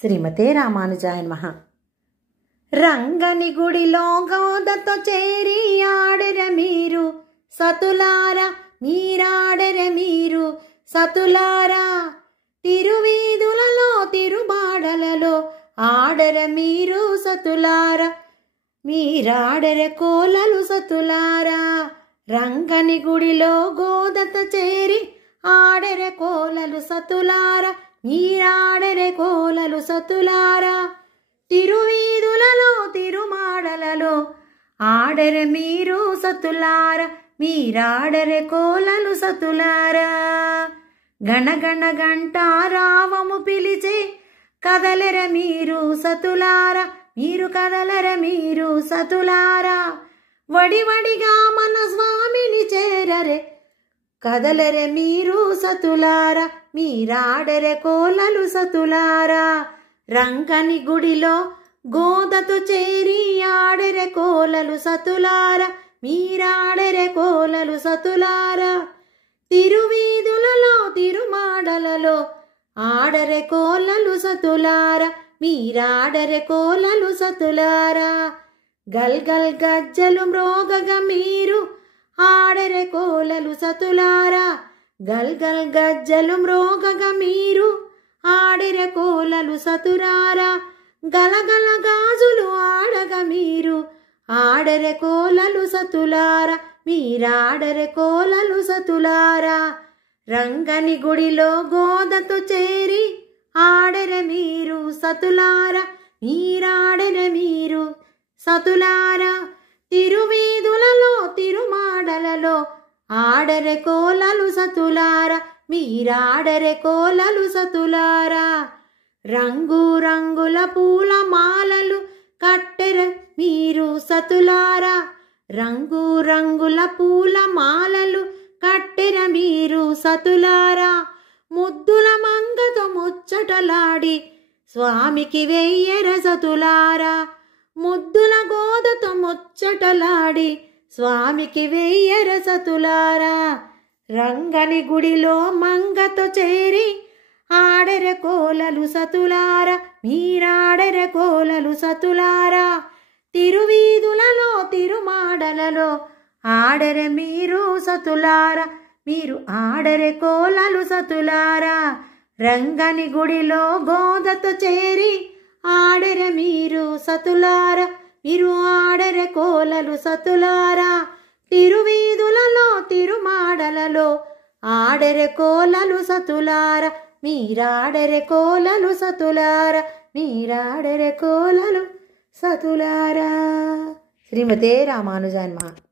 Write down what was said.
శ్రీమతే రామానుజాయ నమః. రంగని గుడిలో గోదతో చేరి ఆడెర మీరు సతులారా, మీరాడెర మీరు సతులారా. తిరువీధులలో తిరుబాడలలో ఆడెర మీరు సతులారా, మీరాడెర కోలలు సతులారా. రంగని గుడిలో గోదతో చేరి ఆడెర కోలలు సతులారా, మీరాడెర కోలలు సతులారా. తిరువీధులలో తిరుమాడలలో ఆడెర మీరు సతులారా, మీరాడెర కోలలు సతులారా. గణగణ గంటారావము పిలిచే కదలెర మీరు సతులారా, మీరు కదలెర మీరు సతులారా. వడివడిగా మన స్వామిని చేరరే కదలెర మీరు సతులారా, మీరాడెర కోలలు సతులారా. రంగని గుడిలో గోదతో చేరి ఆడెర కోలలు సతులారా, మీరాడెర కోలలు సతులారా. తిరువీధులలో తిరుమాడలలో ఆడెర కోలలు సతులారా, మీరాడెర కోలలు సతులారా. గల్గల్ గజ్జలు మ్రోగగ మీరు ఆడెర కోలలు సతులారా, గల్గల్ గజ్జలు మ్రోగగ మీరు ఆడెర కోలలు సతులారా. గలగల గాజులు ఆడగ మీరు ఆడెర కోలలు సతులారా, మీరాడెర కోలలు సతులారా. రంగని గుడిలో గోదతో చేరి ఆడెర మీరు సతులారా, మీరాడెర మీరు సతులారా. తిరువీధులలో తిరుమాడలలో ఆడెర కోలలు సతులారా, మీరాడెర కోలలు సతులారా. రంగు రంగుల పూల మాలలు కట్టెర మీరు సతులారా, రంగు రంగుల పూల మాలలు కట్టెర మీరు సతులారా. ముద్దుల మంగతో ముచ్చటలాడి స్వామికి వెయ్యెర సతులారా, ముద్దుల గోదతో ముచ్చటలాడి స్వామికి వెయ్యెర సతులారా. రంగని గుడిలో మంగతో చేరి ఆడెర కోలలు సతులారా, మీరాడెర కోలలు సతులారా. తిరువీధులలో తిరుమాడలలో ఆడెర మీరు సతులారా, మీరు ఆడెర కోలలు సతులారా. రంగని గుడిలో గోదతో చేరి ఆడెర మీరు సతులారా, మీరు ఆడెర కోలలు సతులారా. తిరువీధులలో తిరుమాడలలో ఆడెర కోలలు సతులారా, మీరాడెర కోలలు సతులారా, మీరాడెర కోలలు సతులారా. శ్రీమతే రామానుజాయ నమః.